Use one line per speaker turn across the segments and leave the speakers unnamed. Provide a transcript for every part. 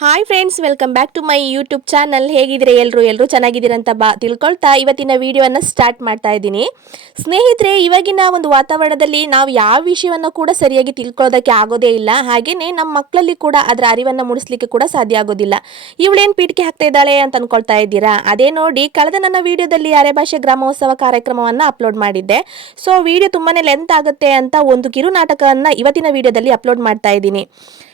Hi friends welcome back to my YouTube channel ಹೇಗಿದ್ರೆ ಎಲ್ಲರೂ ಎಲ್ಲರೂ ಚೆನ್ನಾಗಿದ್ದೀರಂತ ಬಾ ತಿಳ್ಕೊಳ್ತಾ ಇವತ್ತಿನ ವಿಡಿಯೋವನ್ನು ಸ್ಟಾರ್ಟ್ ಮಾಡ್ತಾ ಇದ್ದೀನಿ. ಸ್ನೇಹಿತರೆ, ಇವಾಗಿನ ಒಂದು ವಾತಾವರಣದಲ್ಲಿ ನಾವು ಯಾವ ವಿಷಯವನ್ನು ಕೂಡ ಸರಿಯಾಗಿ ತಿಳ್ಕೊಳ್ಳೋದಕ್ಕೆ ಆಗೋದೇ ಇಲ್ಲ. ಹಾಗೆಯೇ ನಮ್ಮ ಮಕ್ಕಳಲ್ಲಿ ಕೂಡ ಅದರ ಅರಿವನ್ನು ಮೂಡಿಸ್ಲಿಕ್ಕೆ ಕೂಡ ಸಾಧ್ಯ ಆಗೋದಿಲ್ಲ. ಇವಳೇನು ಪೀಠಿಕೆ ಹಾಕ್ತಾ ಇದ್ದಾಳೆ ಅಂತ ಅಂದ್ಕೊಳ್ತಾ ಇದ್ದೀರಾ? ಅದೇ ನೋಡಿ, ಕಳೆದ ನನ್ನ ವಿಡಿಯೋದಲ್ಲಿ ಅರೆ ಭಾಷೆ ಗ್ರಾಮೋತ್ಸವ ಕಾರ್ಯಕ್ರಮವನ್ನು ಅಪ್ಲೋಡ್ ಮಾಡಿದ್ದೆ. ಸೊ ವಿಡಿಯೋ ತುಂಬಾ ಲೆಂತ್ ಆಗುತ್ತೆ ಅಂತ ಒಂದು ಕಿರು ನಾಟಕವನ್ನು ಇವತ್ತಿನ ವಿಡಿಯೋದಲ್ಲಿ ಅಪ್ಲೋಡ್ ಮಾಡ್ತಾ ಇದ್ದೀನಿ.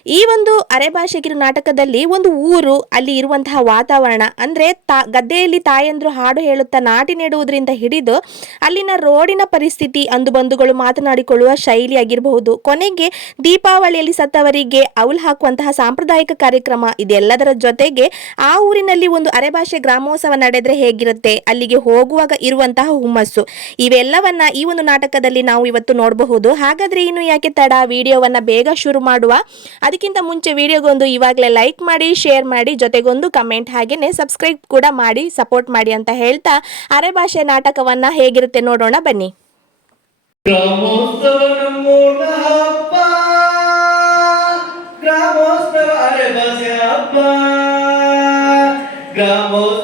ಈ ಒಂದು ಅರೆಭಾಷೆಗಿರು ನಾಟಕದಲ್ಲಿ ಒಂದು ಊರು, ಅಲ್ಲಿ ಇರುವಂತಹ ವಾತಾವರಣ, ಅಂದ್ರೆ ತಾ, ಗದ್ದೆಯಲ್ಲಿ ತಾಯಂದ್ರು ಹಾಡು ಹೇಳುತ್ತಾ ನಾಟಿ ನೆಡುವುದರಿಂದ ಹಿಡಿದು ಅಲ್ಲಿನ ರೋಡಿನ ಪರಿಸ್ಥಿತಿ ಅಂದು ಬಂಧುಗಳು ಮಾತನಾಡಿಕೊಳ್ಳುವ ಶೈಲಿ ಆಗಿರಬಹುದು. ಕೊನೆಗೆ ದೀಪಾವಳಿಯಲ್ಲಿ ಸತ್ತವರಿಗೆ ಅವಲ್ ಹಾಕುವಂತಹ ಸಾಂಪ್ರದಾಯಿಕ ಕಾರ್ಯಕ್ರಮ ಇದೆಲ್ಲದರ ಜೊತೆಗೆ ಆ ಊರಿನಲ್ಲಿ ಒಂದು ಅರೆಭಾಷೆ ಗ್ರಾಮೋತ್ಸವ ನಡೆದ್ರೆ ಹೇಗಿರುತ್ತೆ? ಅಲ್ಲಿಗೆ ಹೋಗುವಾಗ ಇರುವಂತಹ ಹುಮ್ಮಸ್ಸು. ಇವೆಲ್ಲವನ್ನ ಈ ಒಂದು ನಾಟಕದಲ್ಲಿ ನಾವು ಇವತ್ತು ನೋಡಬಹುದು. ಹಾಗಾದ್ರೆ ಇನ್ನು ಯಾಕೆ ತಡ? ವಿಡಿಯೋವನ್ನ ಬೇಗ ಶುರು ಮಾಡುವ. ಅದಕ್ಕಿಂತ ಮುಂಚೆ ವಿಡಿಯೋಗೊಂದು ಇವಾಗಲೇ ಲೈಕ್ ಮಾಡಿ, ಶೇರ್ ಮಾಡಿ, ಜೊತೆಗೊಂದು ಕಮೆಂಟ್ ಹಾಗೆಯೇ ಸಬ್ಸ್ಕ್ರೈಬ್ ಕೂಡ ಮಾಡಿ, ಸಪೋರ್ಟ್ ಮಾಡಿ ಅಂತ ಹೇಳ್ತಾ ಅರೆಭಾಷೆ ನಾಟಕವನ್ನು ಹೇಗಿರುತ್ತೆ ನೋಡೋಣ ಬನ್ನಿ.
ಗ್ರಾಮೋತ್ಸವ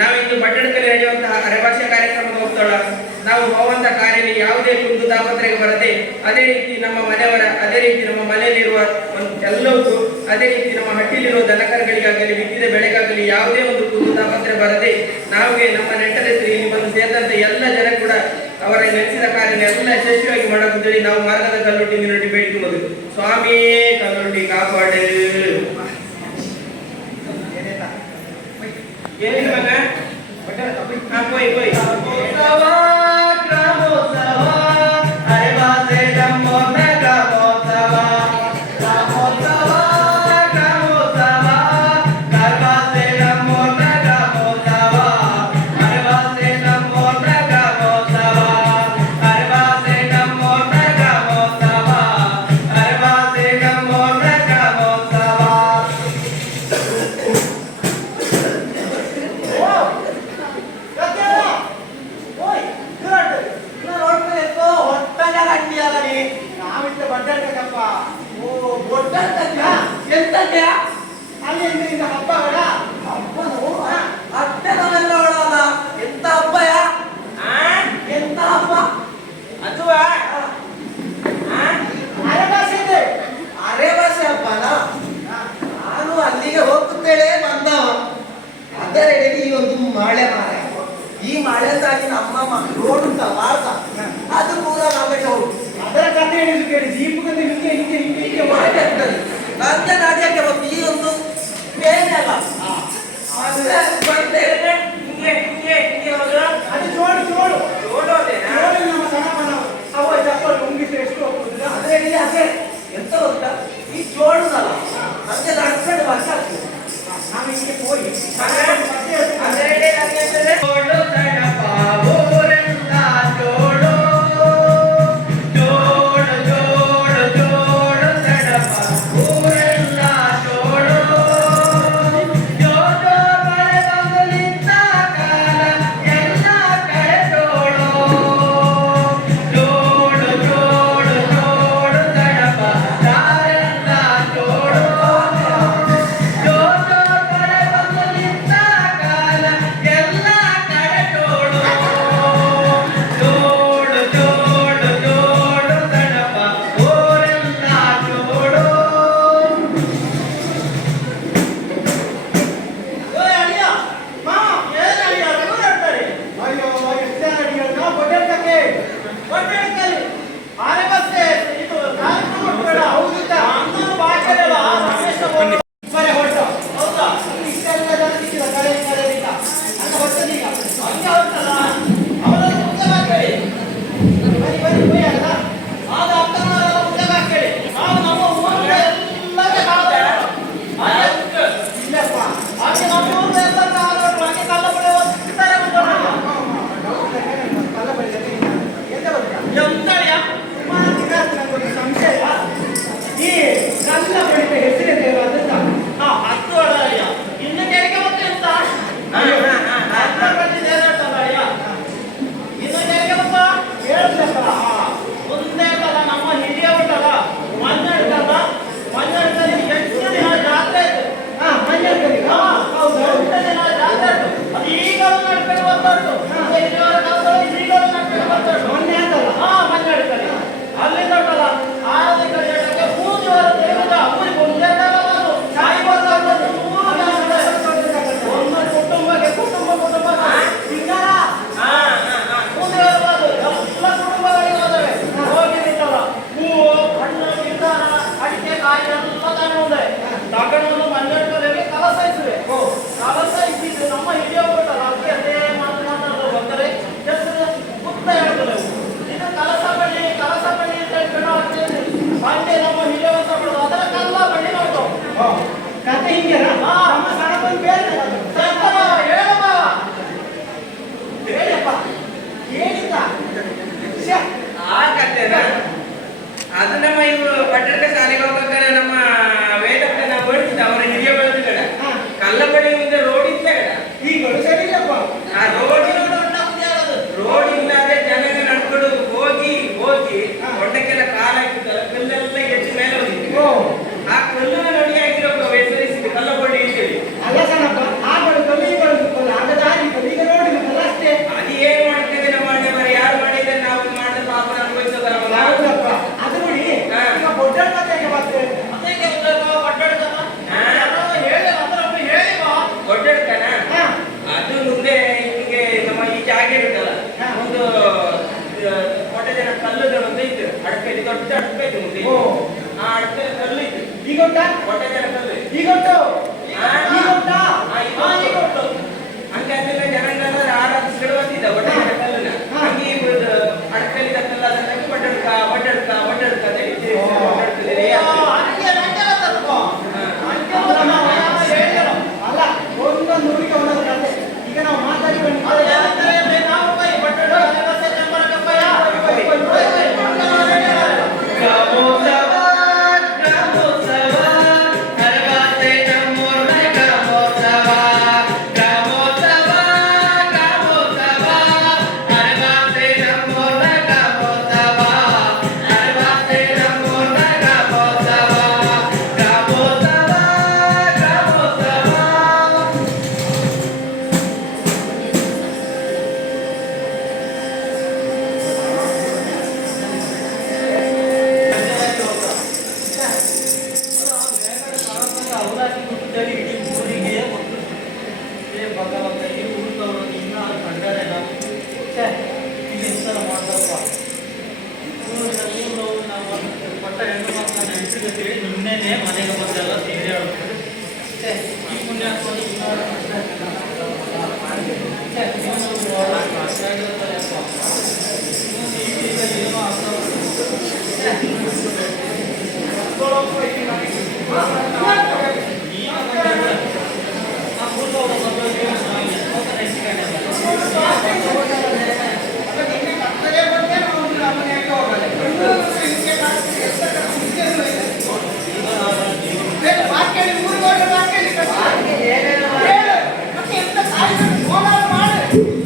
ನಾವಿಂದು ಪಟ್ಟಣದಲ್ಲಿ ನಡೆಯುವಂತಹ ಅರೆಭಾಷೆ ಕಾರ್ಯಕ್ರಮದ ಹೋಗ್ತಾಳ ನಾವು ಹೋಗುವಂತ ಕಾರ್ಯದಲ್ಲಿ ಯಾವುದೇ ಕುಂದು ತಾಪತ್ರೆಗೆ ಬರದೆ ಅದೇ ರೀತಿ ನಮ್ಮ ಮನೆಯವರ, ಅದೇ ರೀತಿ ನಮ್ಮ ಮನೆಯಲ್ಲಿರುವ ಎಲ್ಲವೂ ಅದೇ ರೀತಿ ನಮ್ಮ ಹಟ್ಟಿಯಲ್ಲಿರುವ ದನಕರಗಳಿಗಾಗಲಿ, ಬಿತ್ತಿದ ಬೆಳೆಗಾಗಲಿ ಯಾವುದೇ ಒಂದು ಕುಂದು ತಾಪತ್ರೆ ಬರದೆ ನಾವೇ ನಮ್ಮ ನೆಟ್ಟದ ಇಲ್ಲಿ ಬಂದು ಸೇರಿದಂತೆ ಎಲ್ಲ ಜನ ಕೂಡ ಅವರ ನೆನೆಸಿದ ಕಾರ್ಯ ಎಲ್ಲ ಯಶಸ್ವಿಯಾಗಿ ಮಾಡಬೇಕಂತೇಳಿ ನಾವು ಮಾರ್ಗದ ಕಲ್ಲೊಟ್ಟಿ ನೋಡಿ ಬೇಡಿಕೊಳ್ಳೋದು ಸ್ವಾಮಿಯೇ
ಕಲ್ಲೊಟ್ಟಿ
ಕಾಪಾಡಲು. ಏನಿರ್ಬೇಕ
ಬಟ್ಟೆ
ಹಾಕೋಯ್ ಹೋಯ್
ಅಲ್ವಾ ಅದು
ನಮ್ಮ
ಇವರು
ಪಟ್ಟಣಕ್ಕೆ ಶಾಲೆಗೆ ಹೋಗ್ಬೇಕಾದ್ರೆ ನಮ್ಮ ವೇದಕ್ಕೆ ನಾವು ಬಳಸಿದ ಅವರ ಹಿರಿಯ ಬಳಸಿದ ಕಲ್ಲ ಬಳಿ ভিডিওটা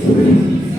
Thank you.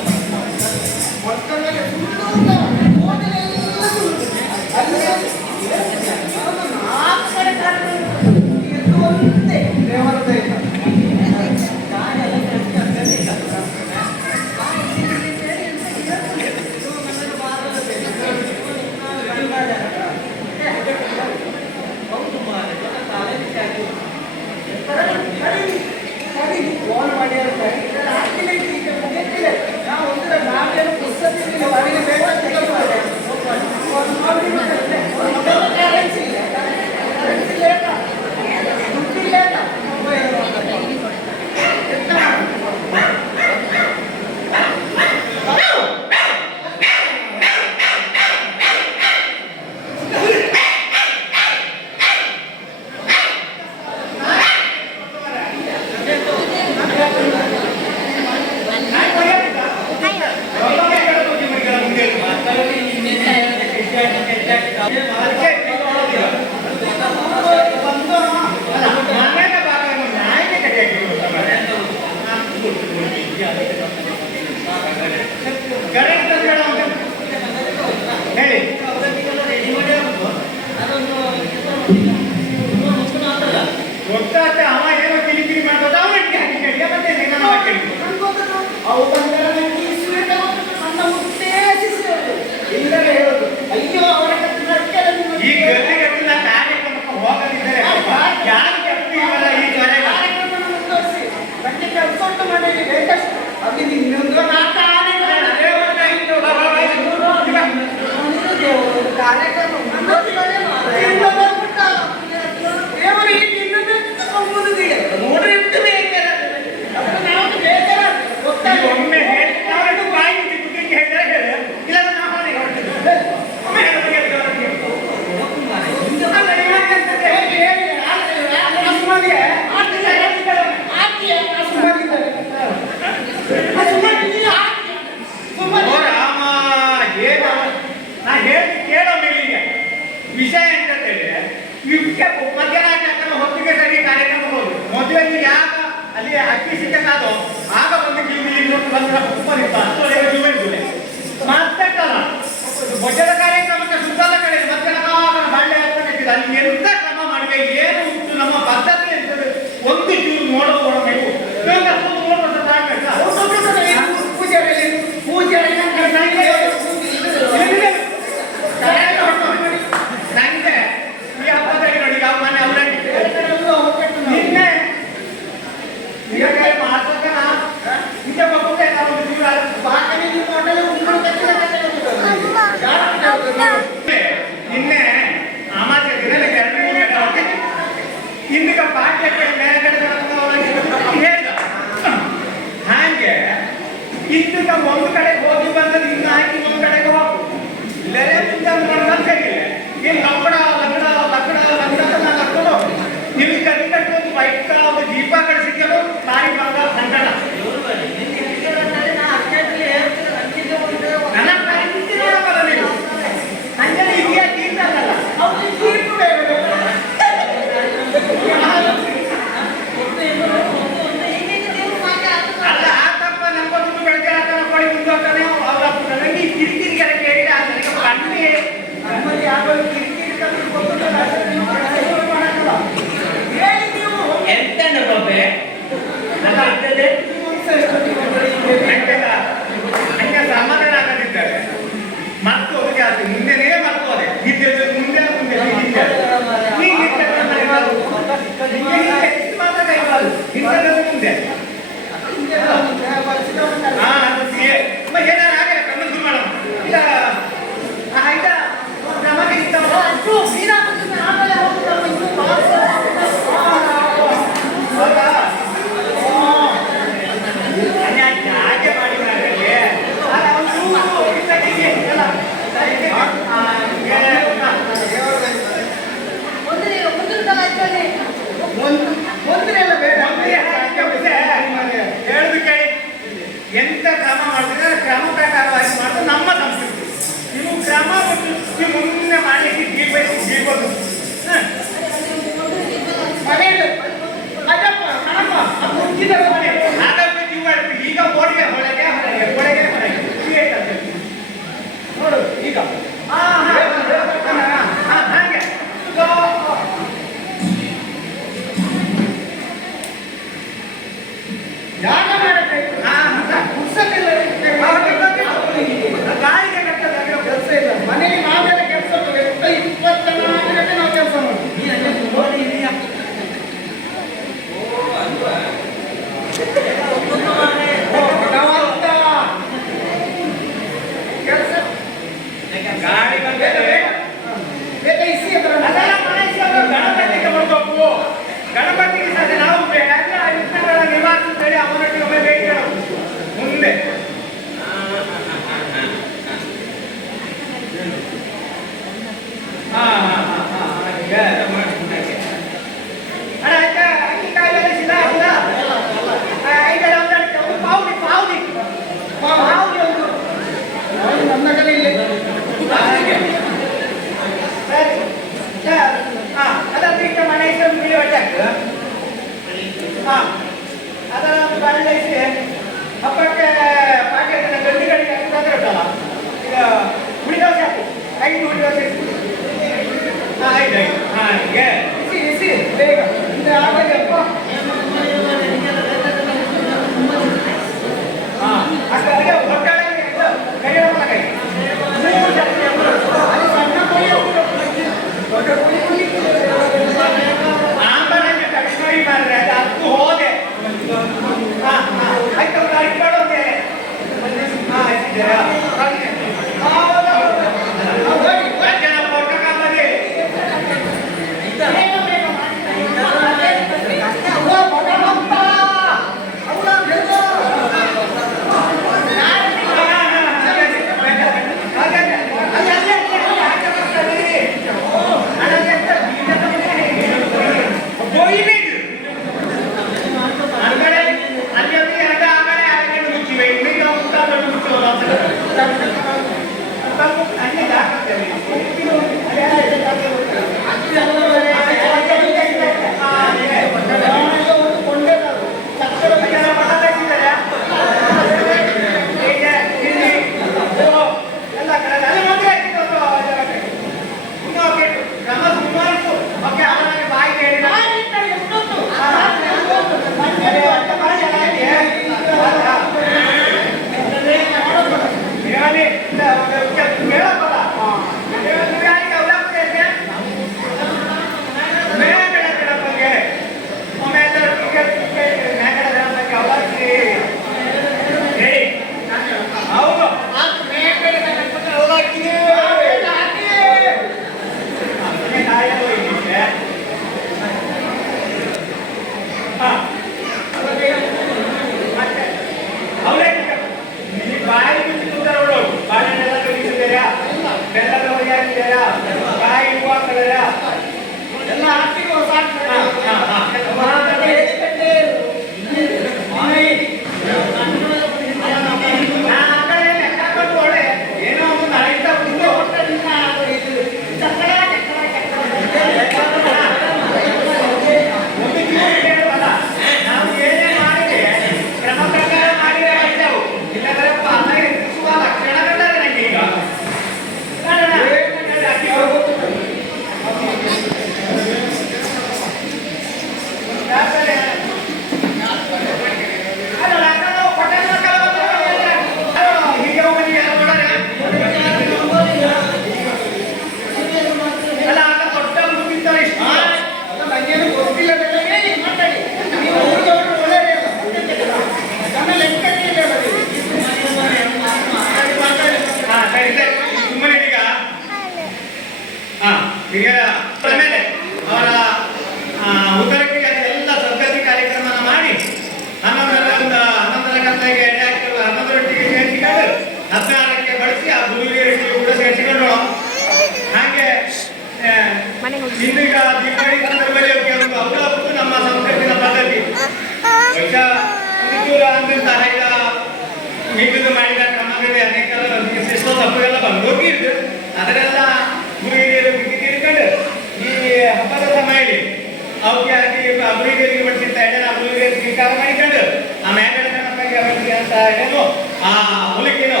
ಅವಕ್ಕೆ ಆಗಿ ಅಗುಳಿಗೆ ರಿವರ್ಟ್ ಸಿಗ್ತಾ ಇದೆ ಅಗುಳಿಗೆ ಸ್ವೀಕಾರ ಮಾಡಿಕೊಂಡು ಆ ಮ್ಯಾಗಡ ಗಣಪತಿ ಅಂತ ಏನು ಆ ಮೂಲಕೇನು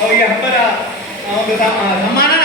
ಅವರಿಗೆ ಹಬ್ಬದ ಒಂದು ಸಮ್ಮಾನ?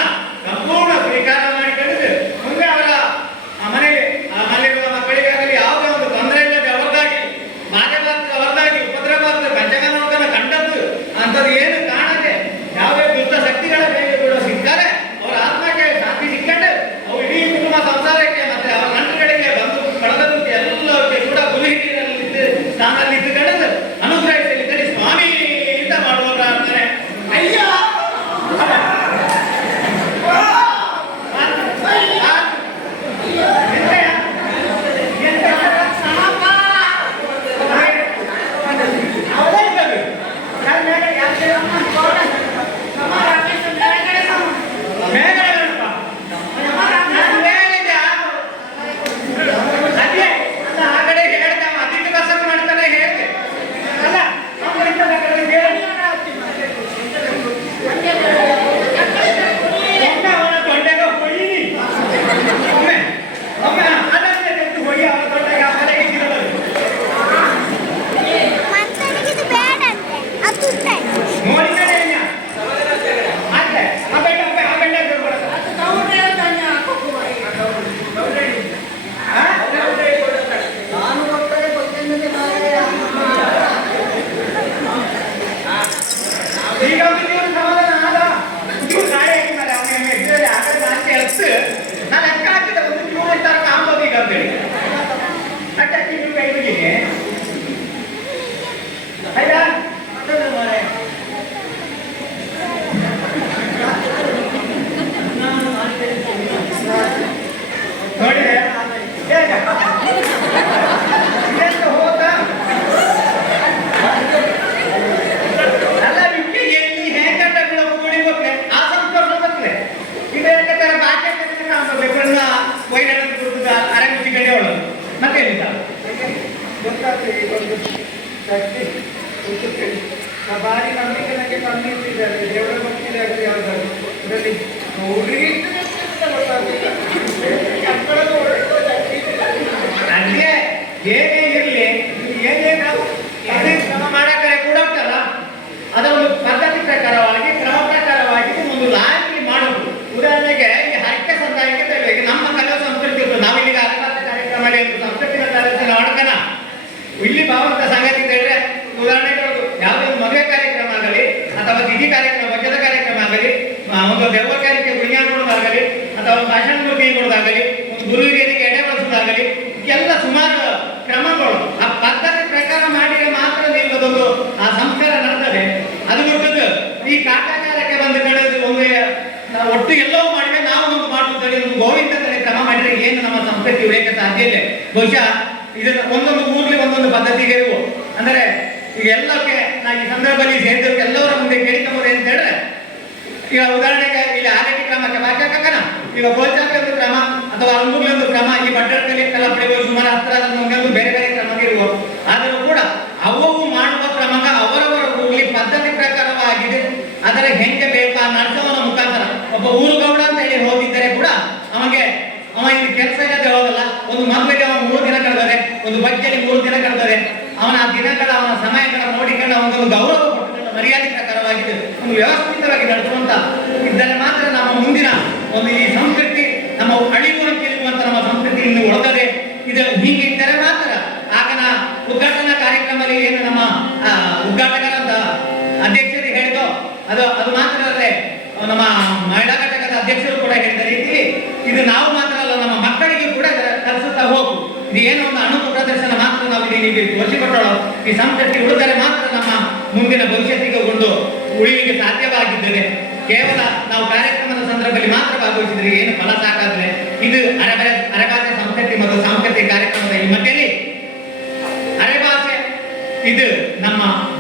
Kalau gaul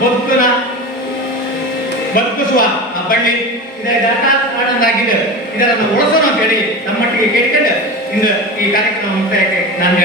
ಭಕ್ತನ ಬದುಕಿಸುವ. ಬಳ್ಳಿ ಇದರ ಗಾತಾಡಂದಾಗಿದೆ ಇದರನ್ನು ಉಳಿಸೋಣ ನಮ್ಮ ಮಟ್ಟಿಗೆ ಕೇಳ್ಕೊಂಡು ಇಂದು ಈ ಕಾರ್ಯಕ್ರಮ ಮುಕ್ತಾಯಕ್ಕೆ ನಾನು